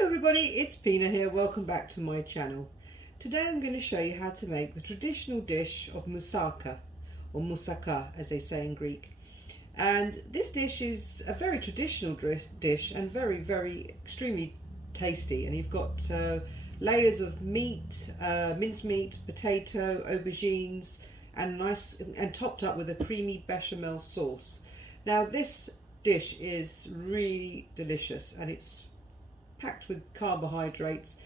Everybody, it's Pina here. Welcome back to my channel. Today I'm going to show you how to make the traditional dish of moussaka, or moussaka as they say in Greek. And this dish is a very traditional dish and very extremely tasty. And you've got layers of meat, mincemeat, potato, aubergines, and topped up with a creamy bechamel sauce. Now this dish is really delicious, and it's packed with carbohydrates,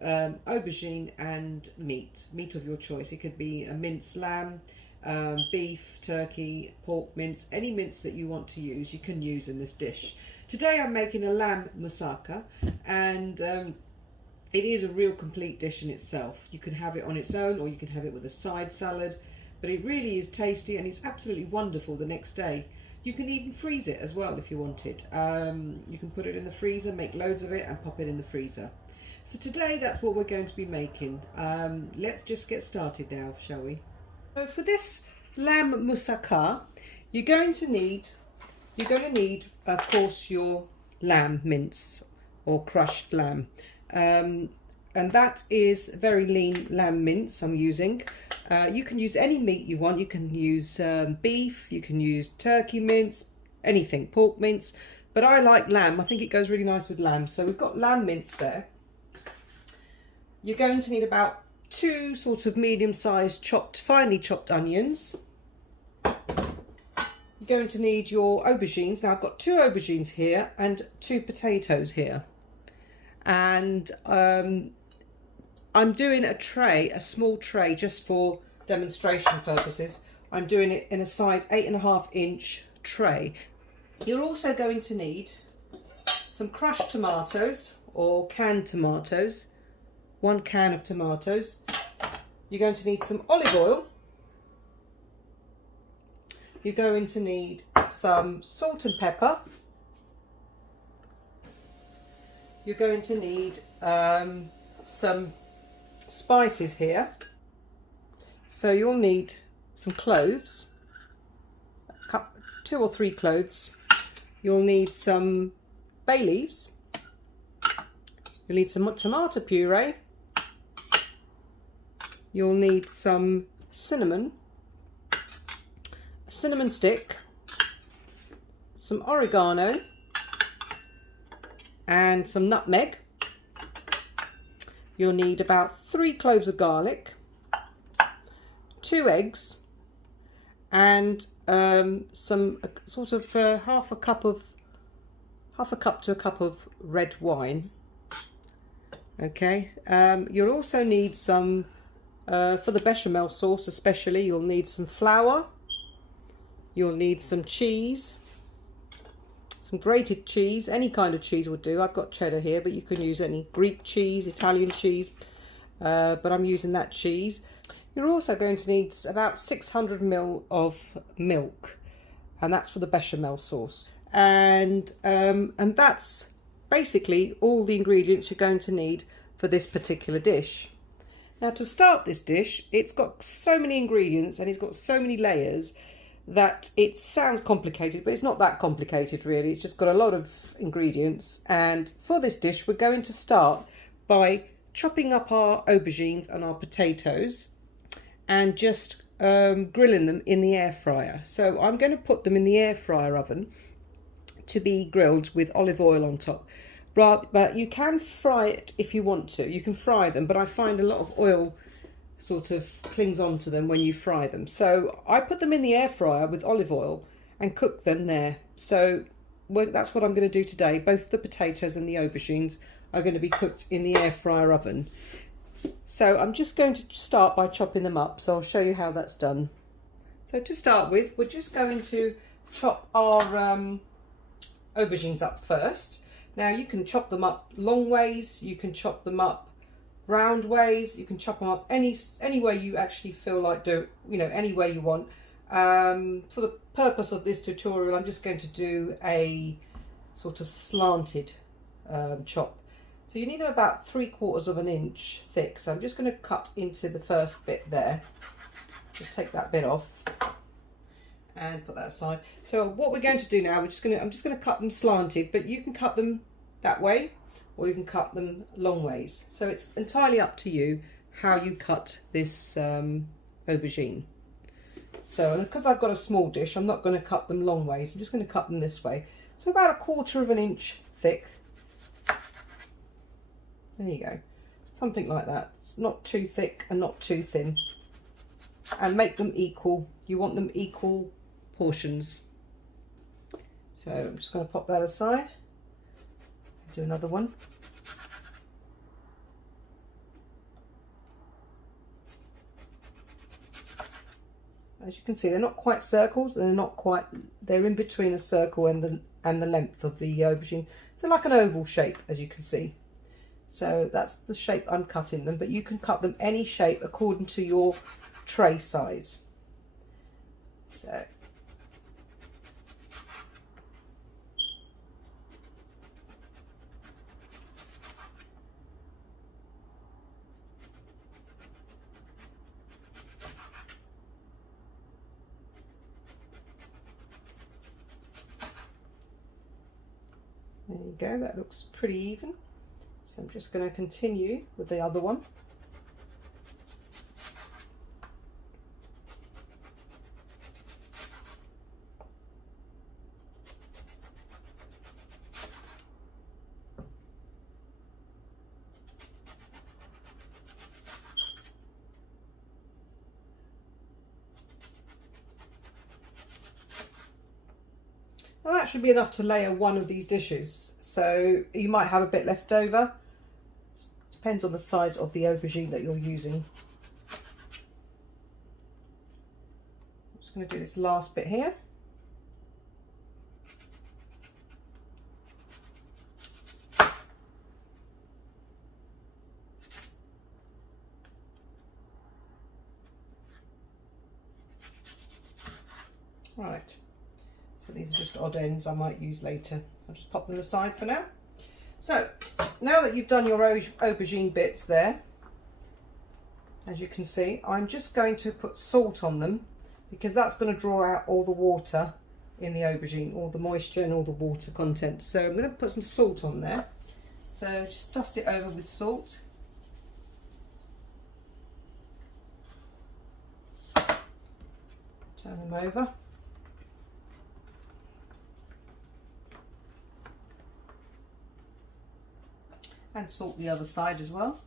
aubergine and meat of your choice. It could be a minced lamb, beef, turkey, pork mince, any mince that you want to use, you can use in this dish. Today I'm making a lamb moussaka, and it is a real complete dish in itself. You can have it on its own, or you can have it with a side salad, but it really is tasty and it's absolutely wonderful the next day. You can even freeze it as well if you want it. You can put it in the freezer, make loads of it and pop it in the freezer. So today that's what we're going to be making. Let's just get started now, shall we? So for this lamb moussaka, you're going to need of course your lamb mince or crushed lamb. And that is very lean lamb mince I'm using. You can use any meat you want. You can use beef, you can use turkey mince, anything, pork mince, but I like lamb. I think it goes really nice with lamb. So we've got lamb mince there. You're going to need about 2 sort of medium-sized finely chopped onions. You're going to need your aubergines. Now I've got 2 aubergines here and 2 potatoes here. And I'm doing a small tray just for demonstration purposes. I'm doing it in a size 8.5 inch tray. You're also going to need some crushed tomatoes or canned tomatoes, 1 can of tomatoes. You're going to need some olive oil. You're going to need some salt and pepper. You're going to need some spices here. So you'll need some cloves, 2 or 3 cloves. You'll need some bayleaves. You'll need some tomato puree. You'll need some cinnamon, a cinnamon stick, some oregano, and some nutmeg. You'll need about 3 cloves of garlic, 2 eggs, and some sort of half a cup to a cup of red wine. Okay. You'll also need some for the bechamel sauce, especially. You'll need some flour. You'll need some cheese. Some grated cheese, any kind of cheese would do. I've got cheddar here, but you can use any Greek cheese, Italian cheese, but I'm using that cheese. You're also going to need about 600 ml of milk, and that's for the bechamel sauce. And that's basically all the ingredients you're going to need for this particular dish. Now to start this dish, it's got so many ingredients and it's got so many layers that it sounds complicated, but it's not that complicated really. It's just got a lot of ingredients, and for this dish we're going to start by chopping up our aubergines and our potatoes and just grilling them in the air fryer. So I'm going to put them in the air fryer oven to be grilled with olive oil on top. But you can fry it if you want to. You can fry them, but I find a lot of oil sort of clings onto them when you fry them. So I put them in the air fryer with olive oil and cook them there. So that's what I'm going to do today. Both the potatoes and the aubergines are going to be cooked in the air fryer oven. So I'm just going to start by chopping them up. So I'll show you how that's done. So to start with, we're just going to chop our aubergines up first. Now you can chop them up long ways, you can chop them up round ways, you can chop them up any way you actually feel like any way you want. For the purpose of this tutorial, I'm just going to do a sort of slanted chop. So you need them about 3/4 of an inch thick. So I'm just going to cut into the first bit there. Just take that bit off and put that aside. So what we're going to do now, I'm just going to cut them slanted, but you can cut them that way or you can cut them long ways. So it's entirely up to you how you cut this aubergine. So, and because I've got a small dish, I'm not going to cut them long ways. I'm just going to cut them this way. So about 1/4 of an inch thick. There you go. Something like that. It's not too thick and not too thin. And make them equal. You want them equal portions. So I'm just going to pop that aside. Do another one. As you can see, they're not quite circles. They're not quite. They're in between a circle and the length of the aubergine. So like an oval shape, as you can see. So that's the shape I'm cutting them. But you can cut them any shape according to your tray size. So. There you go, that looks pretty even. So I'm just going to continue with the other one. Now that should be enough to layer one of these dishes. So you might have a bit left over. Depends on the size of the aubergine that you're using. I'm just going to do this last bit here. Right. So these are just odd ends I might use later. So I'll just pop them aside for now. So now that you've done your aubergine bits there, as you can see, I'm just going to put salt on them because that's going to draw out all the water in the aubergine, all the moisture and all the water content. So I'm going to put some salt on there. So just dust it over with salt. Turn them over. And salt the other side as well.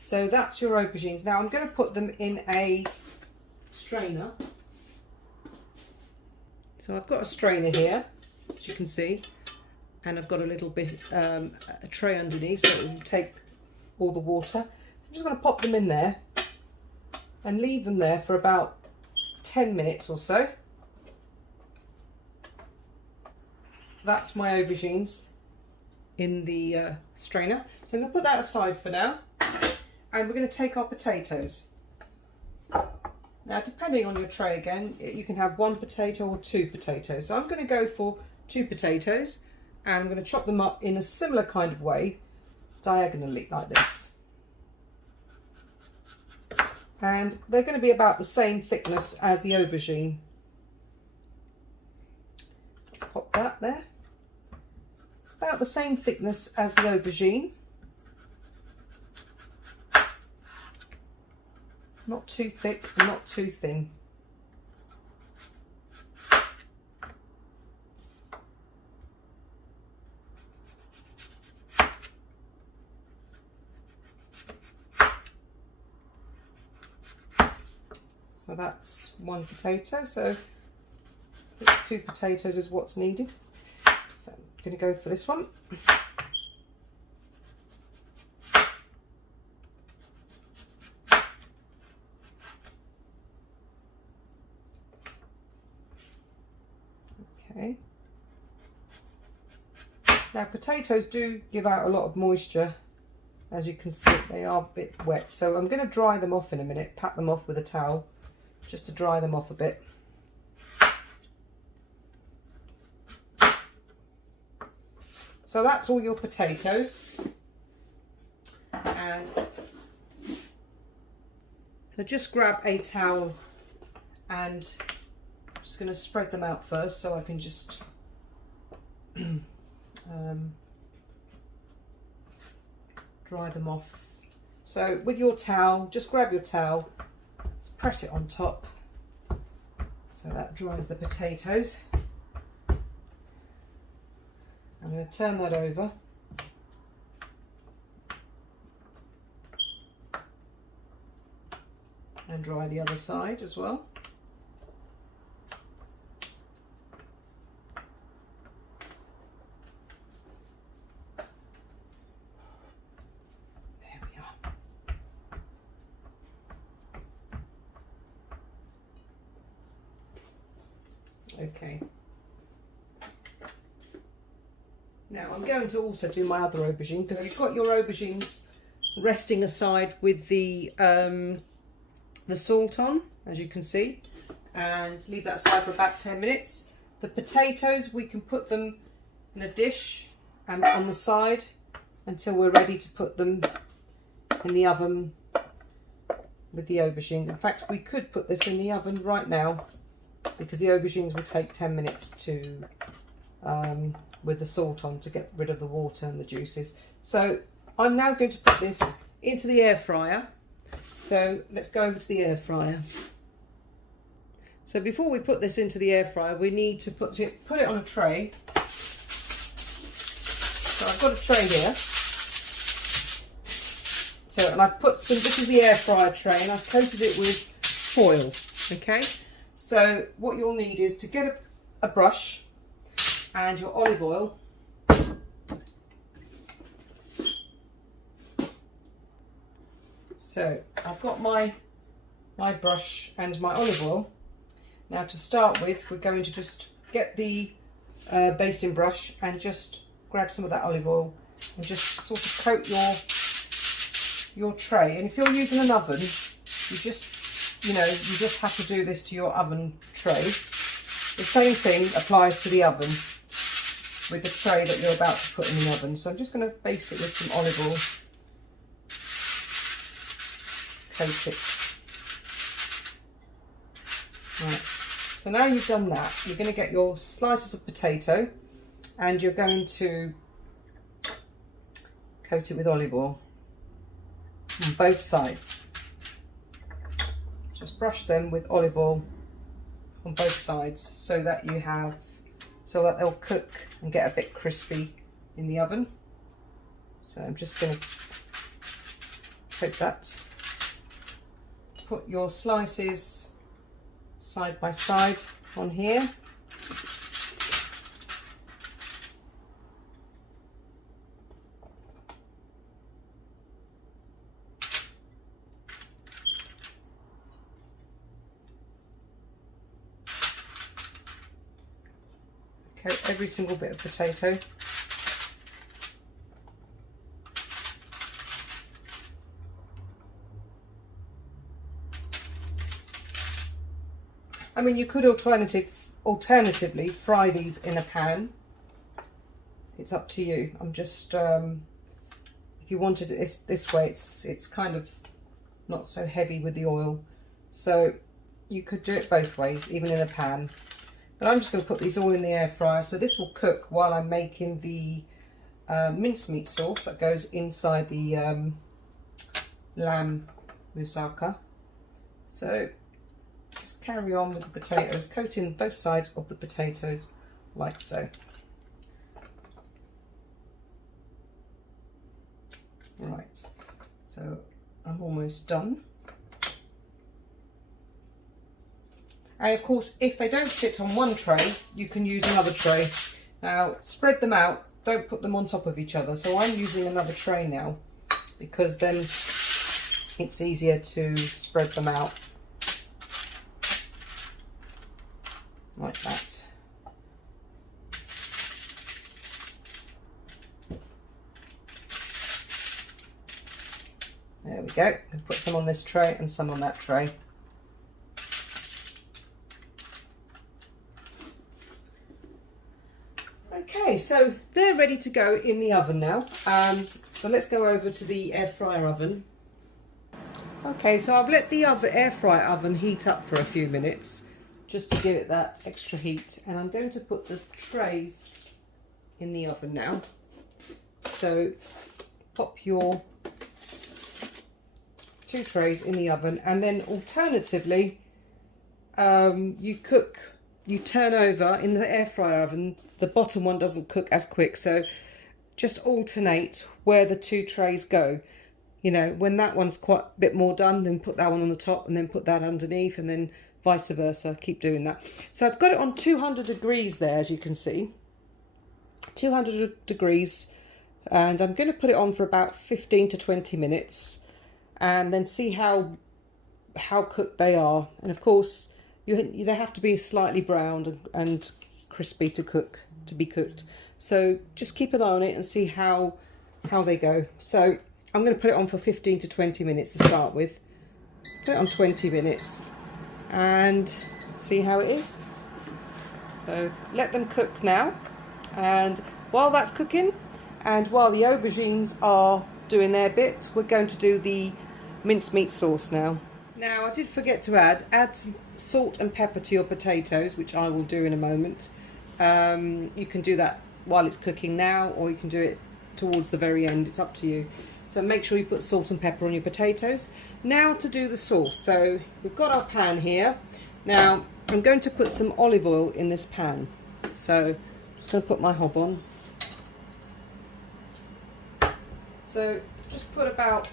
So that's your aubergines. Now I'm going to put them in a strainer. So I've got a strainer here, as you can see, and I've got a little bit a tray underneath so it will take all the water. I'm just going to pop them in there and leave them there for about 10 minutes or so. That's my aubergines in the strainer. So I'm going to put that aside for now. And we're going to take our potatoes. Now, depending on your tray again, you can have 1 potato or 2 potatoes. So I'm going to go for 2 potatoes. And I'm going to chop them up in a similar kind of way, diagonally like this. And they're going to be about the same thickness as the aubergine. Let's pop that there. About the same thickness as the aubergine. Not too thick and not too thin. So that's 1 potato, so 2 potatoes is what's needed. So I'm going to go for this one. Okay. Now potatoes do give out a lot of moisture, as you can see they are a bit wet, so I'm going to dry them off in a minute, pat them off with a towel just to dry them off a bit. So that's all your potatoes. And so just grab a towel and I'm just going to spread them out first so I can just dry them off. So with your towel, just grab your towel, press it on top so that dries the potatoes. I'm going to turn that over. And dry the other side as well. There we are. Okay. Now I'm going to also do my other aubergine, because you've got your aubergines resting aside with the salt on, as you can see, and leave that aside for about 10 minutes. The potatoes, we can put them in a dish and on the side until we're ready to put them in the oven with the aubergines. In fact, we could put this in the oven right now because the aubergines will take 10 minutes to with the salt on to get rid of the water and the juices. So I'm now going to put this into the air fryer. So let's go over to the air fryer. So before we put this into the air fryer, we need to put it on a tray. So I've got a tray here. So, and I've put some, this is the air fryer tray, and I've coated it with foil, okay? So what you'll need is to get a brush and your olive oil. So I've got my brush and my olive oil. Now to start with, we're going to just get the basting brush and just grab some of that olive oil and just sort of coat your tray. And if you're using an oven, you just have to do this to your oven tray. The same thing applies to the oven with the tray that you're about to put in the oven. So I'm just going to baste it with some olive oil. Coat it. Right. So now you've done that, you're going to get your slices of potato and you're going to coat it with olive oil on both sides. Just brush them with olive oil on both sides so that they'll cook and get a bit crispy in the oven. So I'm just going to coat that. Put your slices side by side on here. Coat every single bit of potato. I mean, you could alternatively fry these in a pan. It's up to you. I'm just, if you wanted it this way, it's kind of not so heavy with the oil. So you could do it both ways, even in a pan. But I'm just going to put these all in the air fryer. So this will cook while I'm making the mincemeat sauce that goes inside the lamb moussaka. So just carry on with the potatoes, coating both sides of the potatoes like so. Right, so I'm almost done. And of course, if they don't fit on one tray, you can use another tray. Now, spread them out, don't put them on top of each other. So I'm using another tray now because then it's easier to spread them out. Like that. There we go. Put some on this tray and some on that tray. Okay, so they're ready to go in the oven now. So let's go over to the air fryer oven. Okay, so I've let the air fryer oven heat up for a few minutes just to give it that extra heat, and I'm going to put the trays in the oven now. So pop your 2 trays in the oven, and then alternatively you turn over in the air fryer oven. The bottom one doesn't cook as quick, so just alternate where the 2 trays go. You know, when that one's quite a bit more done, then put that one on the top and then put that underneath, and then vice versa. Keep doing that. So I've got it on 200 degrees there, as you can see. 200 degrees, and I'm going to put it on for about 15 to 20 minutes and then see how cooked they are. And of course, they have to be slightly browned and crispy to be cooked. So just keep an eye on it and see how they go. So I'm going to put it on for 15 to 20 minutes to start with. Put it on 20 minutes and see how it is. So let them cook now, and while that's cooking and while the aubergines are doing their bit, we're going to do the mincemeat sauce now. Now, I did forget to add some salt and pepper to your potatoes, which I will do in a moment. You can do that while it's cooking now, or you can do it towards the very end. It's up to you. So make sure you put salt and pepper on your potatoes. Now to do the sauce. So we've got our pan here. Now I'm going to put some olive oil in this pan. So I'm just going to put my hob on. So just put about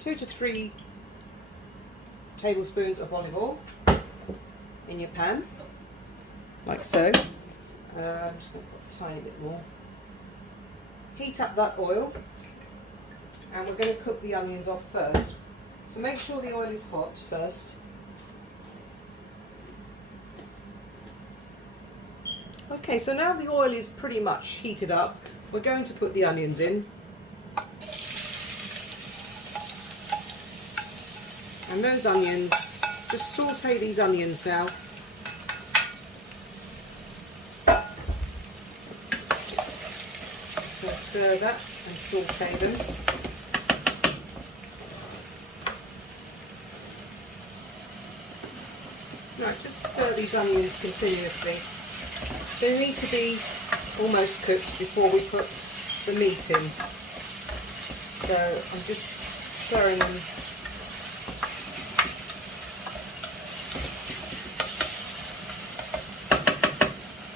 2 to 3 tablespoons of olive oil in your pan, like so. I'm just going to put a tiny bit more. Heat up that oil, and we're going to cook the onions off first. So make sure the oil is hot first. Okay, so now the oil is pretty much heated up, we're going to put the onions in. And those onions, just saute these onions now. Just going to stir that and saute them. Right, just stir these onions continuously. They need to be almost cooked before we put the meat in. So I'm just stirring them.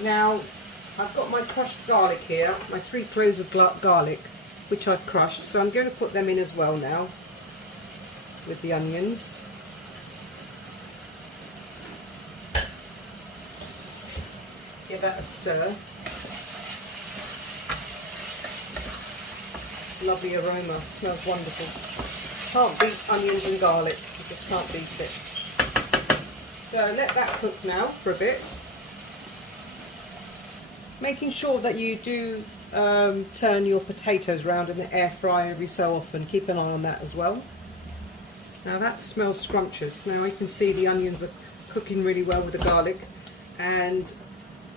Now I've got my crushed garlic here, my 3 cloves of garlic, which I've crushed, so I'm going to put them in as well now with the onions. Give that a stir. Lovely aroma, it smells wonderful. Can't beat onions and garlic, you just can't beat it. So let that cook now for a bit. Making sure that you do turn your potatoes round in the air fryer every so often. Keep an eye on that as well. Now that smells scrumptious. Now you can see the onions are cooking really well with the garlic, and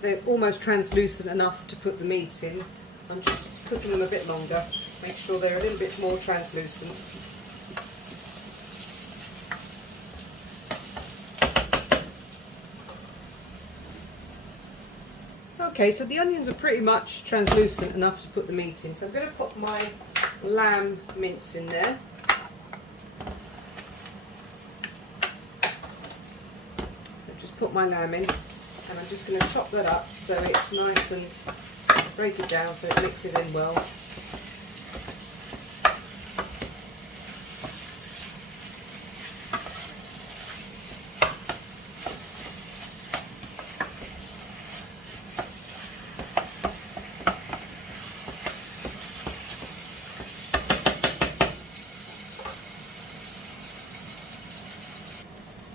they're almost translucent enough to put the meat in. I'm just cooking them a bit longer. Make sure they're a little bit more translucent. Okay, so the onions are pretty much translucent enough to put the meat in. So I'm going to put my lamb mince in there. So just put my lamb in, and I'm just going to chop that up so it's nice and break it down so it mixes in well.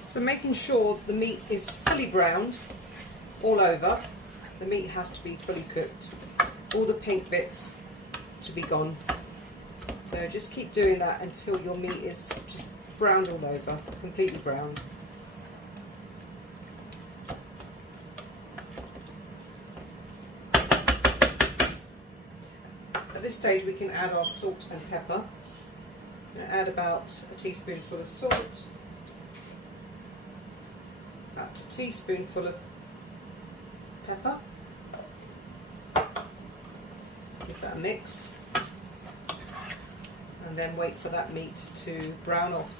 So making sure the meat is fully browned all over. The meat has to be fully cooked. All the pink bits to be gone. So just keep doing that until your meat is just browned all over, completely browned. this stage we can add our salt and pepper. Add about a teaspoonful of salt, about a teaspoonful of pepper. Give that a mix, and then wait for that meat to brown off.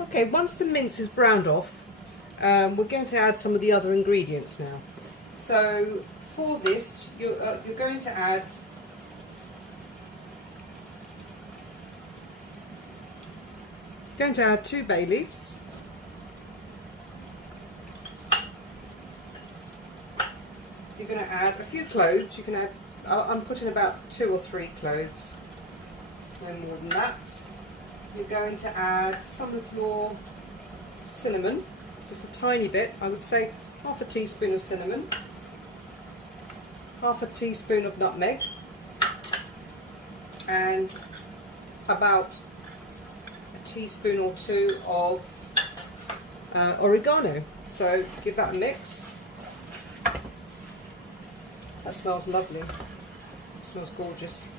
Okay, once the mince is browned off, we're going to add some of the other ingredients now. So for this, you're going to add two bay leaves. You're going to add a few cloves. You can add, I'm putting about 2 or 3 cloves, no more than that. You're going to add some of your cinnamon, just a tiny bit. I would say half a teaspoon of cinnamon, half a teaspoon of nutmeg, and about a teaspoon or 2 of oregano. So give that a mix. That smells lovely. It smells gorgeous.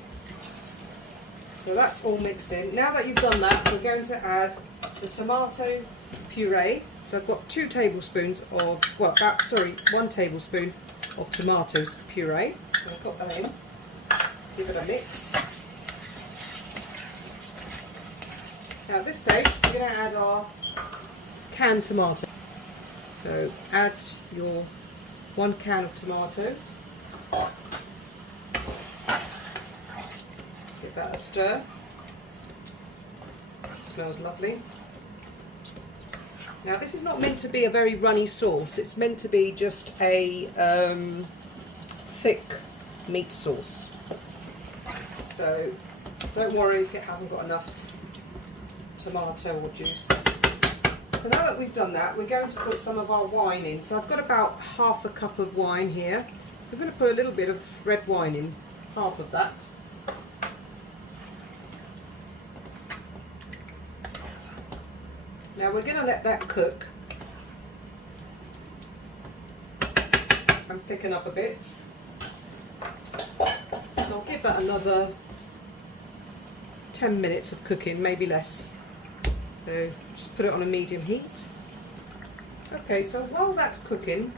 So that's all mixed in. Now that you've done that, we're going to add the tomato puree. So I've got 2 tablespoons of, well, 1 tablespoon of tomatoes puree. So I've got that in. Give it a mix. Now at this stage, we're going to add our canned tomato. So add your 1 can of tomatoes. Give that a stir. It smells lovely. Now this is not meant to be a very runny sauce, it's meant to be just a thick meat sauce. So don't worry if it hasn't got enough tomato or juice. So now that we've done that, we're going to put some of our wine in. So I've got about half a cup of wine here. So I'm going to put a little bit of red wine in, half of that. Now we're going to let that cook and thicken up a bit. So I'll give that another 10 minutes of cooking, maybe less. So just put it on a medium heat. Okay, so while that's cooking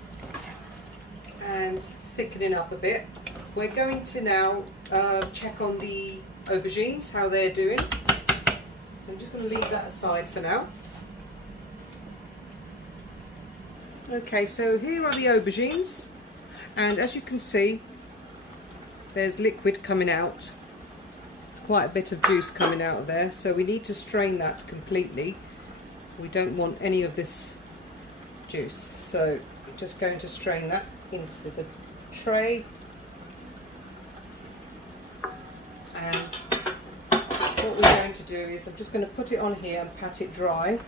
and thickening up a bit, we're going to now check on the aubergines, how they're doing. So I'm just going to leave that aside for now. Okay, so here are the aubergines, and as you can see, there's liquid coming out. There's quite a bit of juice coming out of there, so we need to strain that completely. We don't want any of this juice, so we're just going to strain that into the tray. And what we're going to do is I'm just going to put it on here and pat it dry.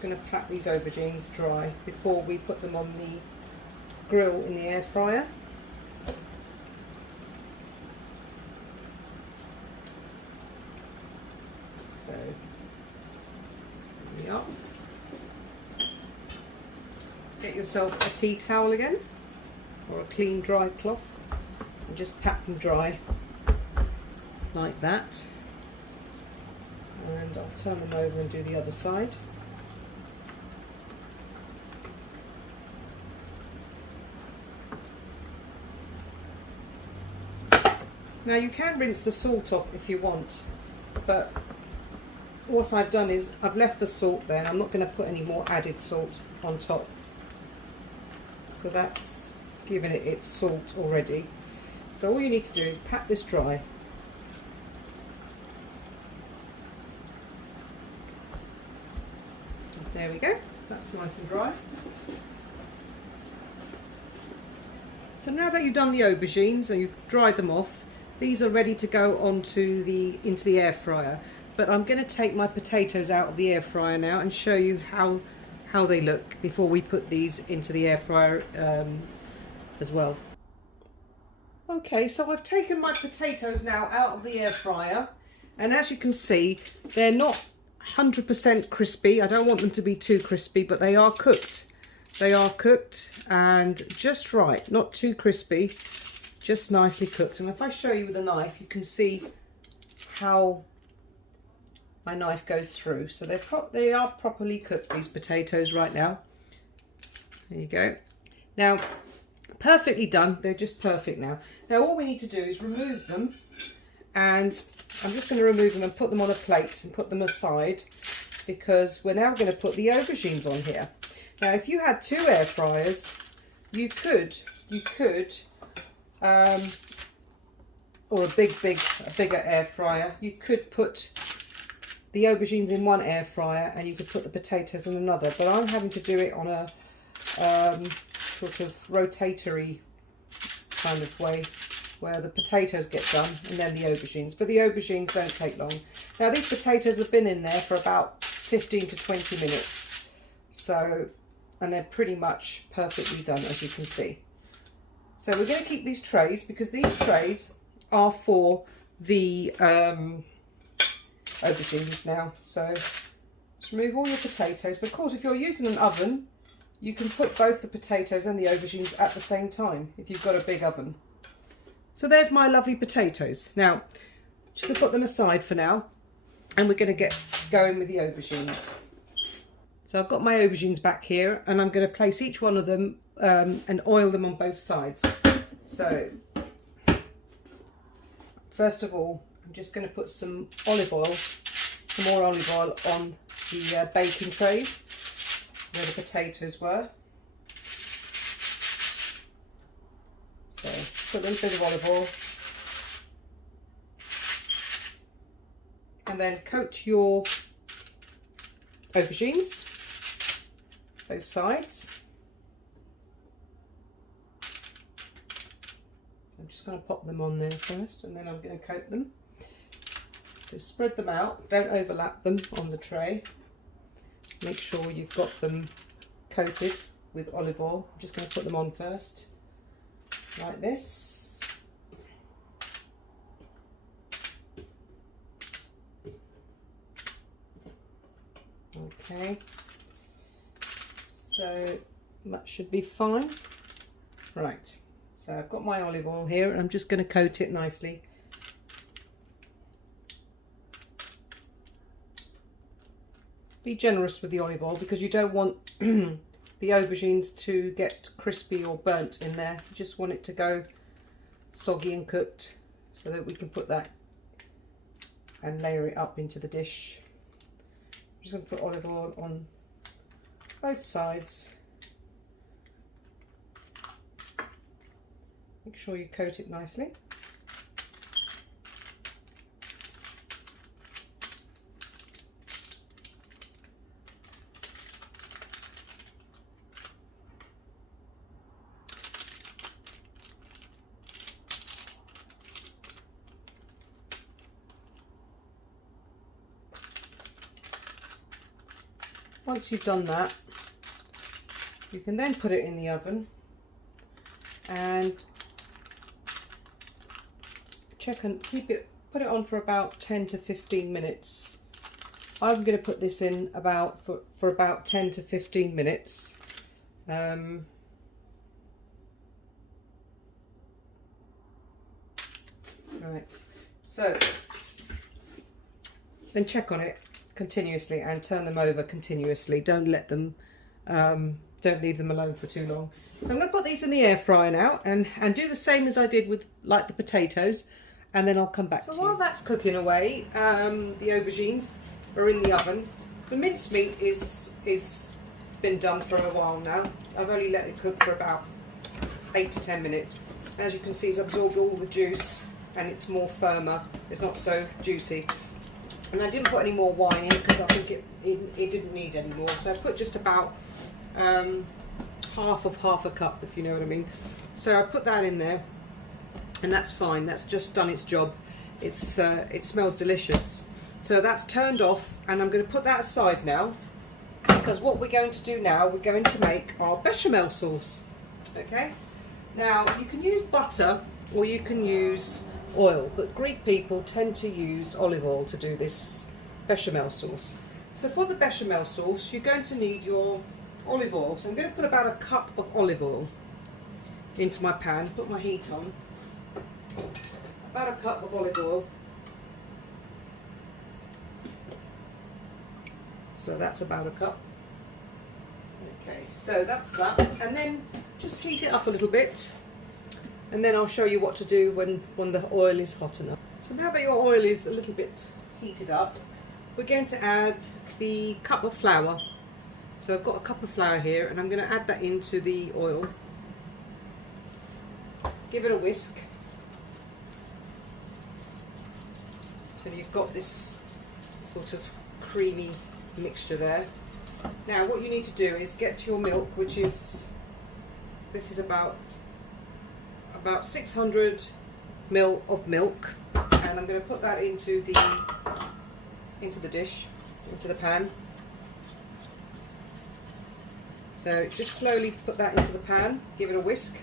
Going to pat these aubergines dry before we put them on the grill in the air fryer. So here we are. Get yourself a tea towel again, or a clean dry cloth, and just pat them dry like that. And I'll turn them over and do the other side. Now you can rinse the salt off if you want, but what I've done is I've left the salt there. I'm not going to put any more added salt on top. So that's given it its salt already. So all you need to do is pat this dry. There we go, that's nice and dry. So now that you've done the aubergines and you've dried them off, these are ready to go into the air fryer. But I'm going to take my potatoes out of the air fryer now and show you how they look before we put these into the air fryer as well. Okay, so I've taken my potatoes now out of the air fryer, and as you can see, they're not 100% crispy. I don't want them to be too crispy, but they are cooked. They are cooked and just right, not too crispy, just nicely cooked. And if I show you with a knife, you can see how my knife goes through. So they are properly cooked, these potatoes right now. There you go. Now, perfectly done. They're just perfect now. Now all we need to do is remove them, and I'm just going to remove them and put them on a plate and put them aside, because we're now going to put the aubergines on here. Now if you had 2 air fryers, you could or a bigger air fryer, you could put the aubergines in one air fryer and you could put the potatoes in another, but I'm having to do it on a sort of rotatory kind of way, where the potatoes get done and then the aubergines, but the aubergines don't take long. Now these potatoes have been in there for about 15 to 20 minutes, so, and they're pretty much perfectly done, as you can see. So we're going to keep these trays, because these trays are for the aubergines now. So just remove all your potatoes, but of course if you're using an oven, you can put both the potatoes and the aubergines at the same time if you've got a big oven. So there's my lovely potatoes. Now, just going to put them aside for now, and we're going to get going with the aubergines. So I've got my aubergines back here, and I'm going to place each one of them and oil them on both sides. So, first of all, I'm just going to put some olive oil, some more olive oil on the baking trays where the potatoes were. So put a little bit of olive oil, and then coat your aubergines both sides. So I'm just going to pop them on there first, and then I'm going to coat them. So spread them out, don't overlap them on the tray. Make sure you've got them coated with olive oil. I'm just going to put them on first, like this. Okay, so that should be fine. Right, so I've got my olive oil here, and I'm just going to coat it nicely. Be generous with the olive oil, because you don't want the aubergines to get crispy or burnt in there. You just want it to go soggy and cooked, so that we can put that and layer it up into the dish. I'm just going to put olive oil on both sides. Make sure you coat it nicely. Once you've done that, you can then put it in the oven and check and put it on for about 10 to 15 minutes. I'm going to put this in for about 10 to 15 minutes. Right, so then check on it continuously and turn them over continuously. Don't let them, don't leave them alone for too long. So I'm going to put these in the air fryer now and do the same as I did with like the potatoes, and then I'll come back to you. So while that's cooking away, the aubergines are in the oven. The mincemeat is been done for a while now. I've only let it cook for about 8 to 10 minutes. As you can see, it's absorbed all the juice and it's more firmer. It's not so juicy. And I didn't put any more wine in because I think it didn't need any more. So I put just about half a cup, if you know what I mean. So I put that in there, and that's fine. That's just done its job. It smells delicious. So that's turned off, and I'm going to put that aside now, because what we're going to do now, we're going to make our bechamel sauce. Okay. Now you can use butter or you can use oil, but Greek people tend to use olive oil to do this bechamel sauce. So for the bechamel sauce, you're going to need your olive oil. So I'm going to put about a cup of olive oil into my pan, put my heat on. About a cup of olive oil. So that's about a cup. Okay, so that's that. And then just heat it up a little bit. And then I'll show you what to do when the oil is hot enough. So now that your oil is a little bit heated up, we're going to add the cup of flour. So I've got a cup of flour here and I'm going to add that into the oil. Give it a whisk. So you've got this sort of creamy mixture there. Now what you need to do is get your milk, which is, this is about 600 ml of milk, and I'm going to put that into the dish, into the pan. So just slowly put that into the pan, give it a whisk,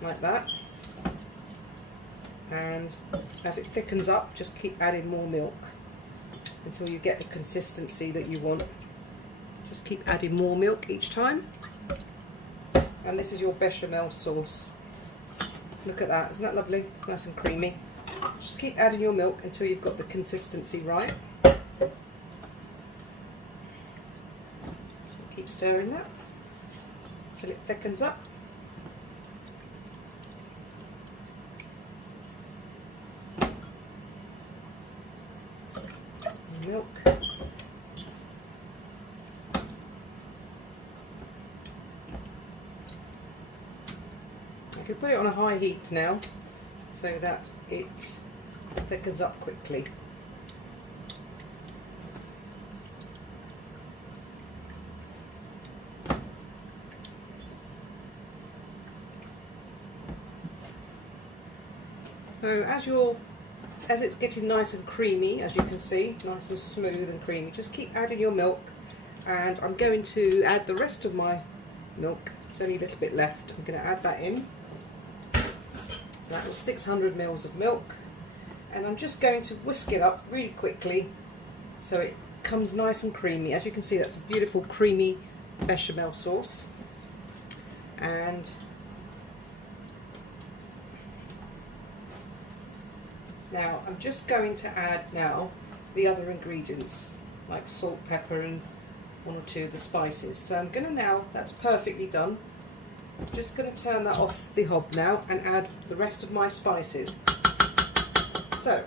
like that. And as it thickens up, just keep adding more milk until you get the consistency that you want. Just keep adding more milk each time. And this is your bechamel sauce. Look at that, isn't that lovely? It's nice and creamy. Just keep adding your milk until you've got the consistency right. Keep stirring that until it thickens up. Milk. You can put it on a high heat now so that it thickens up quickly. So as it's getting nice and creamy, as you can see, nice and smooth and creamy, just keep adding your milk, and I'm going to add the rest of my milk. There's only a little bit left. I'm going to add that in. So that was 600 ml of milk, and I'm just going to whisk it up really quickly so it comes nice and creamy. As you can see, that's a beautiful creamy bechamel sauce. And now I'm just going to add now the other ingredients like salt, pepper and one or two of the spices. So I'm going to now, that's perfectly done. I'm just going to turn that off the hob now and add the rest of my spices. So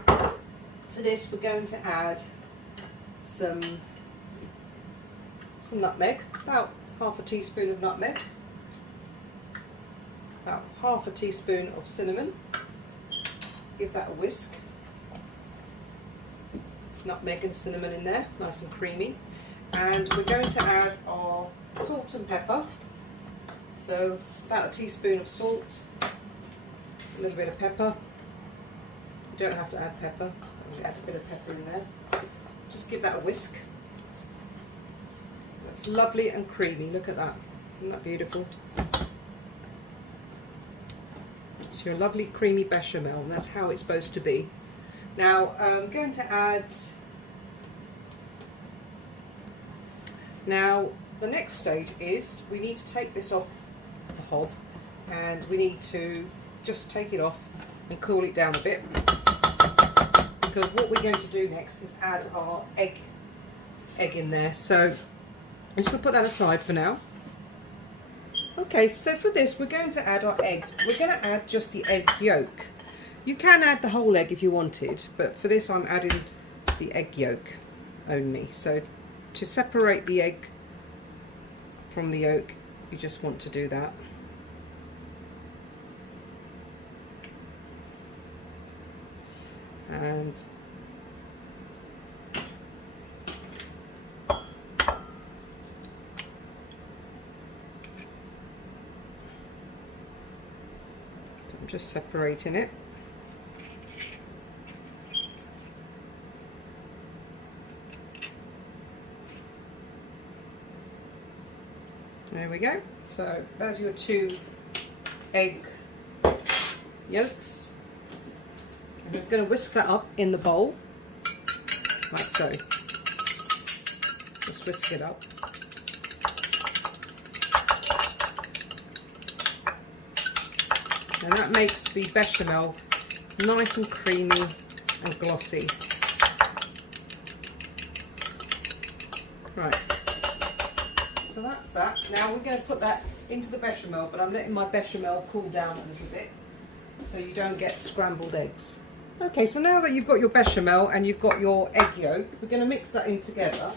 for this we're going to add some nutmeg, about half a teaspoon of nutmeg, about half a teaspoon of cinnamon. Give that a whisk. It's nutmeg and cinnamon in there, nice and creamy. And we're going to add our salt and pepper. So about a teaspoon of salt, a little bit of pepper. You don't have to add pepper, add a bit of pepper in there. Just give that a whisk. That's lovely and creamy, look at that. Isn't that beautiful? It's your lovely creamy bechamel, and that's how it's supposed to be. Now I'm going to add, now the next stage is we need to take this off the hob, and we need to just take it off and cool it down a bit, because what we're going to do next is add our egg in there. So I'm just going to put that aside for now. Okay, so for this we're going to add our eggs. We're going to add just the egg yolk. You can add the whole egg if you wanted, but for this I'm adding the egg yolk only. So to separate the egg from the yolk, you just want to do that. And I'm just separating it. There we go. So there's your 2 egg yolks. And I'm going to whisk that up in the bowl, like so. Just whisk it up. And that makes the bechamel nice and creamy and glossy. Right, so that's that. Now we're going to put that into the bechamel, but I'm letting my bechamel cool down a little bit so you don't get scrambled eggs. Okay, so now that you've got your bechamel and you've got your egg yolk, we're going to mix that in together.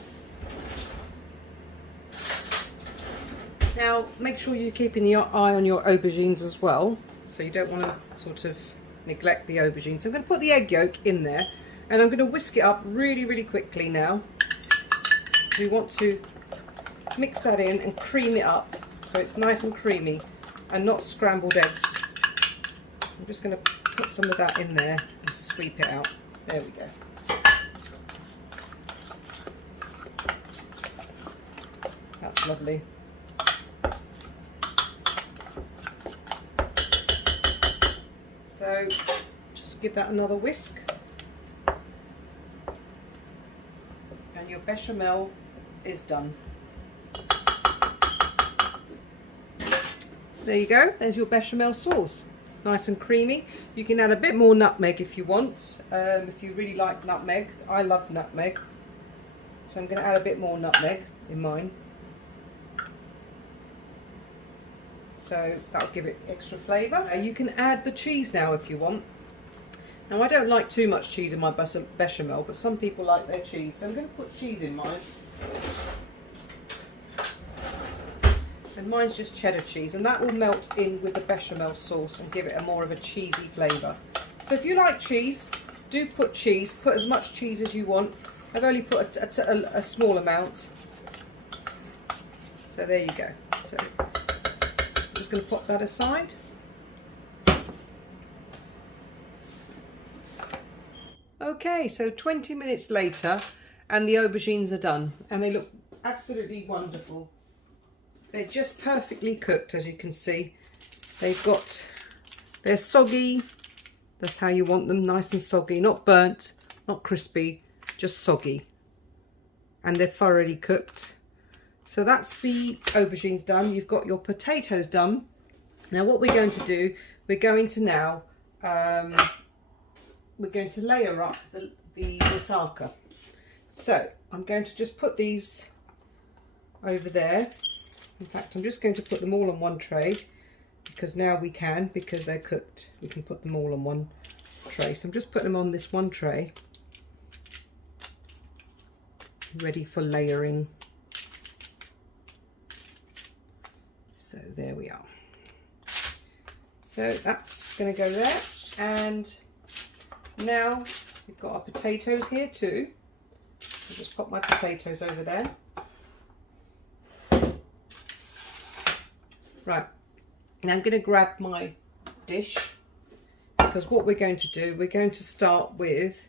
Now make sure you're keeping your eye on your aubergines as well, so you don't want to sort of neglect the aubergines. So I'm going to put the egg yolk in there and I'm going to whisk it up really quickly now. So we want to mix that in and cream it up so it's nice and creamy and not scrambled eggs. I'm just going to put some of that in there and sweep it out. There we go. That's lovely. So just give that another whisk and your bechamel is done. There you go, there's your bechamel sauce. Nice and creamy. You can add a bit more nutmeg if you want, if you really like nutmeg. I love nutmeg, so I'm going to add a bit more nutmeg in mine. So that'll give it extra flavour. You can add the cheese now if you want. Now I don't like too much cheese in my bechamel, but some people like their cheese, so I'm going to put cheese in mine. And mine's just cheddar cheese, and that will melt in with the bechamel sauce and give it a more of a cheesy flavour. So if you like cheese, do put cheese. Put as much cheese as you want. I've only put a small amount. So there you go. So I'm just going to pop that aside. Okay, so 20 minutes later and the aubergines are done and they look absolutely wonderful. They're just perfectly cooked, as you can see. They're soggy. That's how you want them, nice and soggy, not burnt, not crispy, just soggy. And they're thoroughly cooked. So that's the aubergines done. You've got your potatoes done. Now what we're going to do, we're going to now, we're going to layer up the moussaka. So I'm going to just put these over there. In fact, I'm just going to put them all on one tray because now we can, because they're cooked, we can put them all on one tray. So I'm just putting them on this one tray, ready for layering. So there we are. So that's going to go there, and now we've got our potatoes here too. I'll just pop my potatoes over there. Right, now I'm going to grab my dish, because what we're going to do, we're going to start with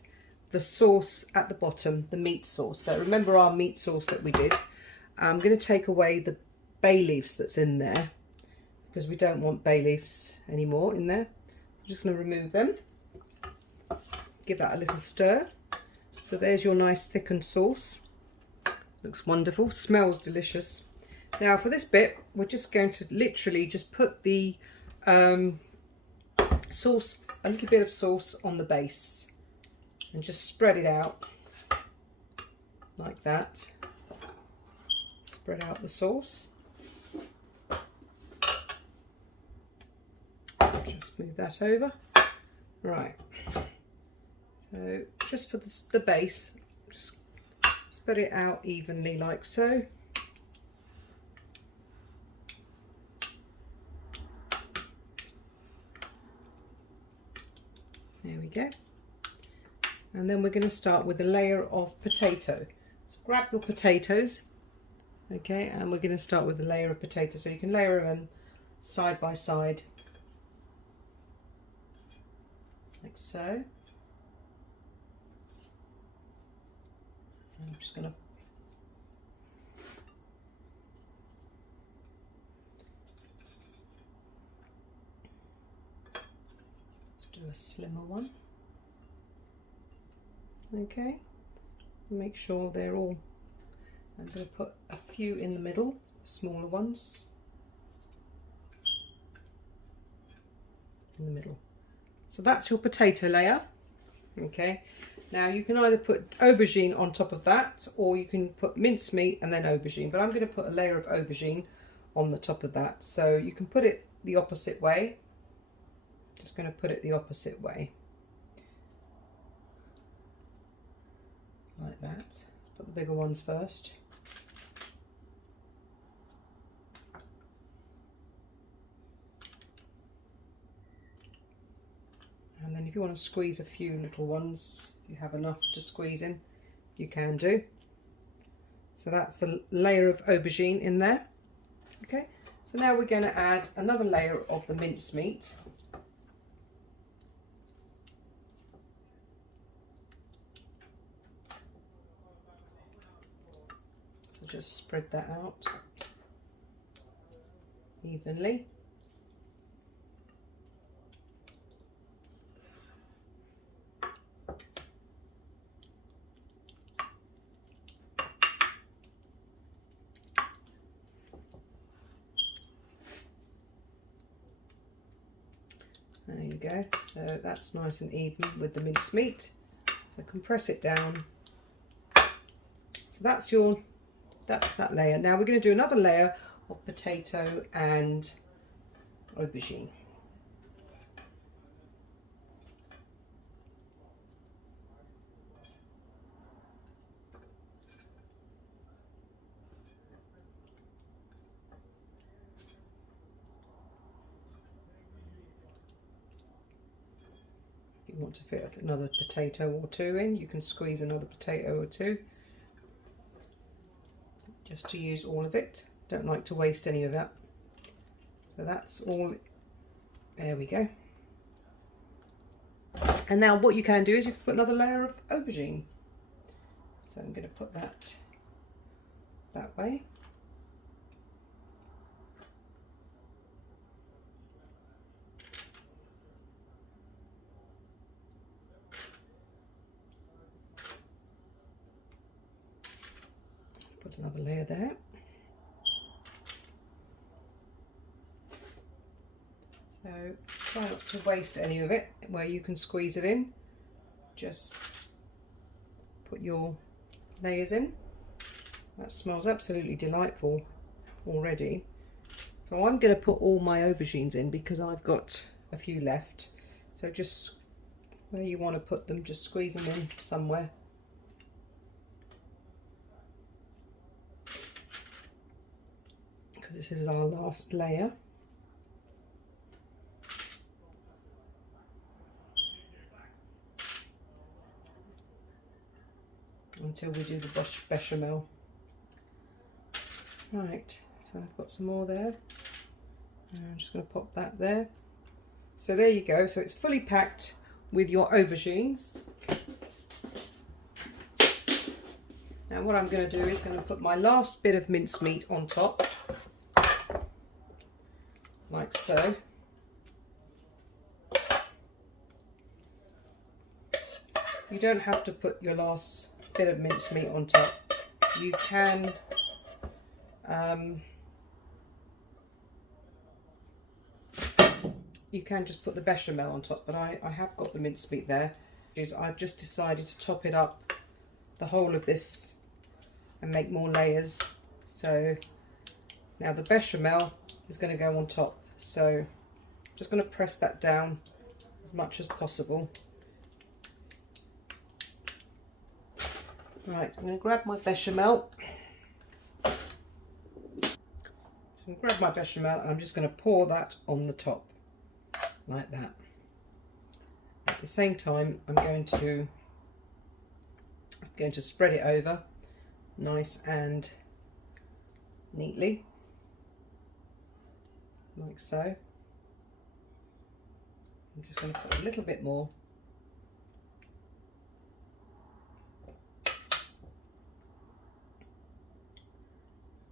the sauce at the bottom, the meat sauce. So remember our meat sauce that we did. I'm going to take away the bay leaves that's in there, because we don't want bay leaves anymore in there. I'm just going to remove them, give that a little stir. So there's your nice thickened sauce. Looks wonderful, smells delicious. Now for this bit, we're just going to literally just put the sauce, a little bit of sauce on the base, and just spread it out like that. Spread out the sauce. Just move that over. Right. So just for the base, just spread it out evenly like so. There we go. And then we're going to start with a layer of potato. So grab your potatoes, okay, and we're going to start with a layer of potato. So you can layer them side by side, like so. I'm just going to do a slimmer one. Okay, make sure they're all I'm going to put a few in the middle, smaller ones in the middle. So that's your potato layer. Okay, now you can either put aubergine on top of that, or you can put mincemeat and then aubergine, but I'm going to put a layer of aubergine on the top of that. So you can put it the opposite way. Just going to put it the opposite way, like that. Let's put the bigger ones first. And then if you want to squeeze a few little ones, you have enough to squeeze in, you can do. So that's the layer of aubergine in there. Okay, so now we're going to add another layer of the mincemeat. So just spread that out evenly. There you go, so that's nice and even with the mincemeat. So compress it down. So that's that layer. Now we're going to do another layer of potato and aubergine. If you want to fit another potato or two in, you can squeeze another potato or two, just to use all of it. Don't like to waste any of that. So that's all. There we go. And now what you can do is you can put another layer of aubergine. So I'm going to put that way. Put another layer there. So try not to waste any of it where you can squeeze it in. Just put your layers in. That smells absolutely delightful already. So I'm going to put all my aubergines in because I've got a few left. So just where you want to put them, just squeeze them in somewhere. Because this is our last layer. Until we do the bechamel. Right, so I've got some more there. And I'm just going to pop that there. So there you go. So it's fully packed with your aubergines. Now what I'm going to do is going to put my last bit of mincemeat on top, like so. You don't have to put your last bit of mincemeat on top. You can just put the bechamel on top, but I have got the mincemeat there. I've just decided to top it up, the whole of this, and make more layers. So now the bechamel is going to go on top. So I'm just going to press that down as much as possible. Right, I'm going to grab my bechamel. So I'm going to grab my bechamel and I'm just going to pour that on the top, like that. At the same time, I'm going to spread it over nice and neatly, like so. I'm just going to put a little bit more.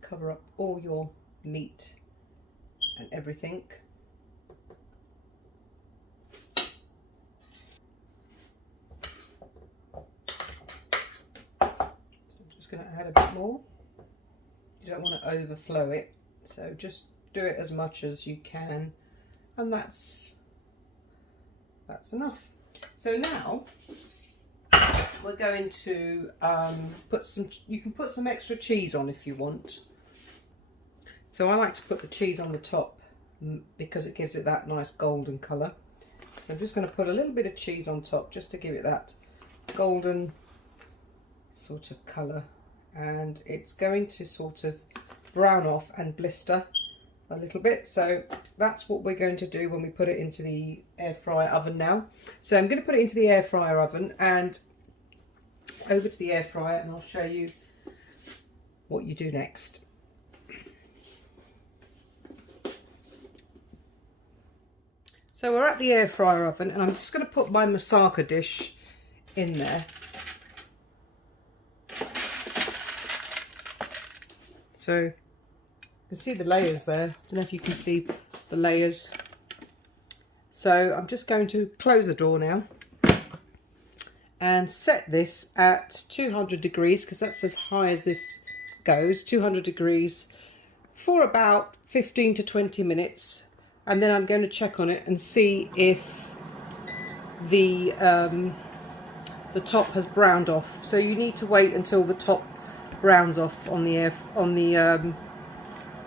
Cover up all your meat and everything. So I'm just going to add a bit more. You don't want to overflow it, so just do it as much as you can, and that's enough. So now we're going to put some, you can put some extra cheese on if you want. So I like to put the cheese on the top because it gives it that nice golden colour. So I'm just going to put a little bit of cheese on top just to give it that golden sort of colour, and it's going to sort of brown off and blister a little bit. So that's what we're going to do when we put it into the air fryer oven now. So I'm going to put it into the air fryer oven and over to the air fryer, and I'll show you what you do next. So we're at the air fryer oven, and I'm just going to put my moussaka dish in there. So you can see the layers there. I don't know if you can see the layers. So I'm just going to close the door now and set this at 200 degrees, because that's as high as this goes, 200 degrees for about 15 to 20 minutes. And then I'm going to check on it and see if the top has browned off. So you need to wait until the top browns off on the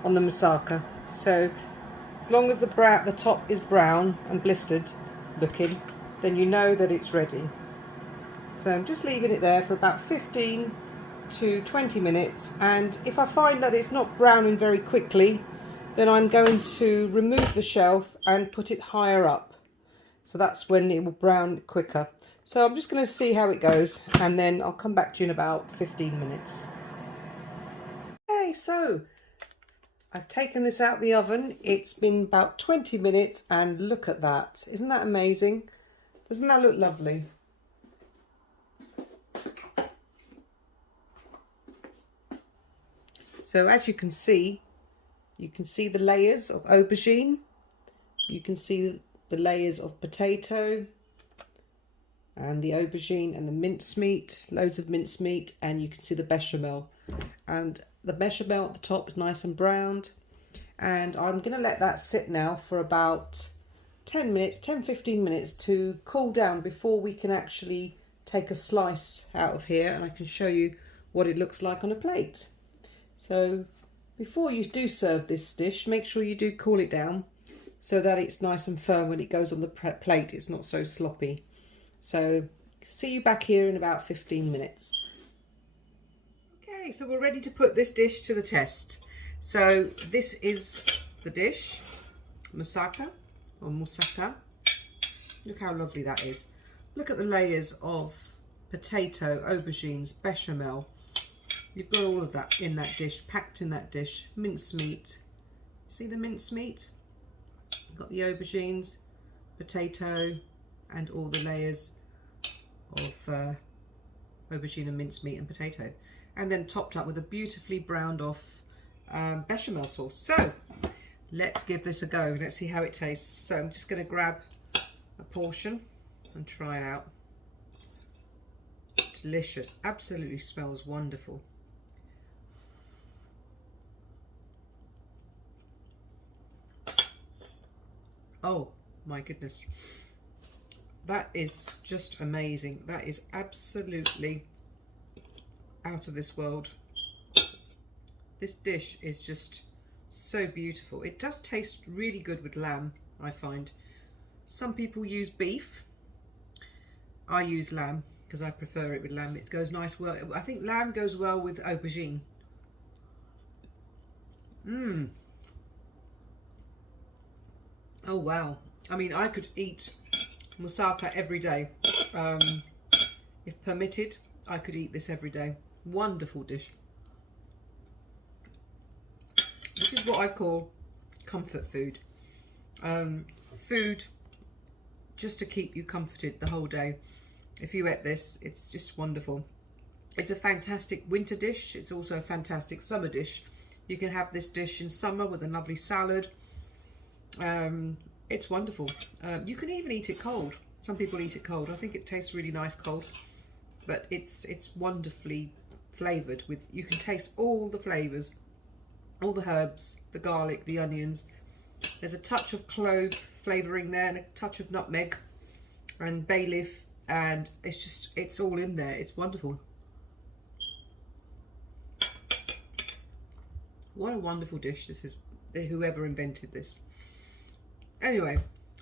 moussaka. So as long as the top is brown and blistered looking, then you know that it's ready. So I'm just leaving it there for about 15 to 20 minutes, and if I find that it's not browning very quickly, then I'm going to remove the shelf and put it higher up. So that's when it will brown quicker. So I'm just going to see how it goes, and then I'll come back to you in about 15 minutes. Okay, so I've taken this out of the oven. It's been about 20 minutes, and look at that. Isn't that amazing? Doesn't that look lovely? So as you can see the layers of aubergine, you can see the layers of potato and the aubergine and the mincemeat, loads of mincemeat, and you can see the bechamel. And the bechamel at the top is nice and browned. And I'm going to let that sit now for about 10-15 minutes to cool down before we can actually take a slice out of here, and I can show you what it looks like on a plate. So before you do serve this dish, make sure you do cool it down so that it's nice and firm when it goes on the plate. It's not so sloppy. So see you back here in about 15 minutes. Okay, so we're ready to put this dish to the test. So this is the dish, moussaka or moussaka. Look how lovely that is. Look at the layers of potato, aubergines, bechamel. You've got all of that in that dish, packed in that dish. Mincemeat. See the mincemeat? You've got the aubergines, potato, and all the layers of aubergine and mincemeat and potato. And then topped up with a beautifully browned off bechamel sauce. So let's give this a go. Let's see how it tastes. So I'm just going to grab a portion and try it out. Delicious. Absolutely smells wonderful. Oh my goodness, that is just amazing. That is absolutely out of this world. This dish is just so beautiful. It does taste really good with lamb, I find. Some people use beef. I use lamb because I prefer it with lamb. It goes nice well. I think lamb goes well with aubergine. Oh wow, I mean, I could eat moussaka every day. If permitted, I could eat this every day. Wonderful dish. This is what I call comfort food. Food just to keep you comforted the whole day. If you ate this, it's just wonderful. It's a fantastic winter dish. It's also a fantastic summer dish. You can have this dish in summer with a lovely salad. It's wonderful. You can even eat it cold. Some people eat it cold. I think it tastes really nice cold, but it's wonderfully flavoured with, you can taste all the flavours all the herbs, the garlic, the onions. There's a touch of clove flavouring there and a touch of nutmeg and bay leaf, and it's all in there. It's wonderful. What a wonderful dish this is, whoever invented this. Anyway,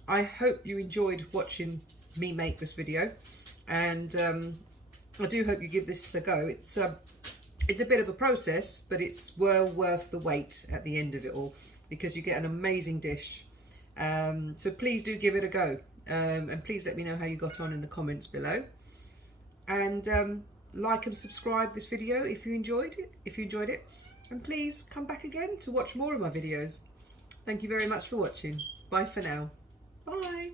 I hope you enjoyed watching me make this video, and I do hope you give this a go. It's a bit of a process, but it's well worth the wait at the end of it all, because you get an amazing dish. So please do give it a go, and please let me know how you got on in the comments below, and like and subscribe this video if you enjoyed it, and please come back again to watch more of my videos. Thank you very much for watching. Bye for now. Bye.